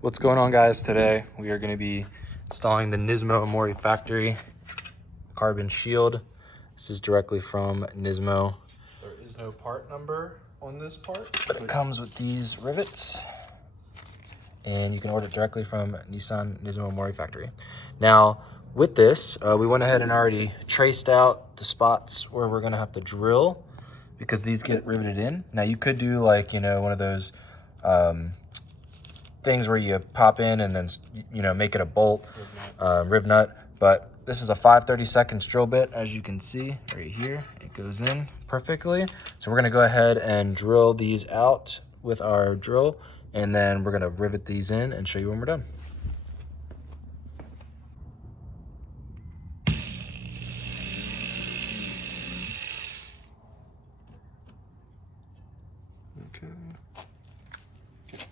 What's going on, guys? Today we are going to be installing the Nismo Omori factory carbon shield. This is directly from Nismo. There is no part number on this part, but it comes with these rivets, and you can order it directly from Nismo Omori factory. Now with this, we went ahead and already traced out the spots where we're going to have to drill, because these get riveted in. Now you could do like, you know, one of those things where you pop in and then, you know, make it a bolt, rib nut. But this is a 5/32 drill bit, as you can see right here. It goes in perfectly. So we're gonna go ahead and drill these out with our drill, and then we're gonna rivet these in and show you when we're done. Okay. Okay.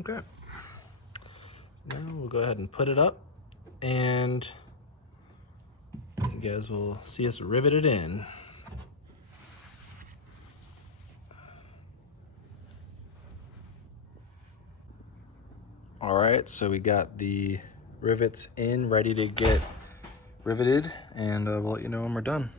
Okay. Now we'll go ahead and put it up, and you guys will see us rivet it in. All right, so we got the rivets in, ready to get riveted, and we'll let you know when we're done.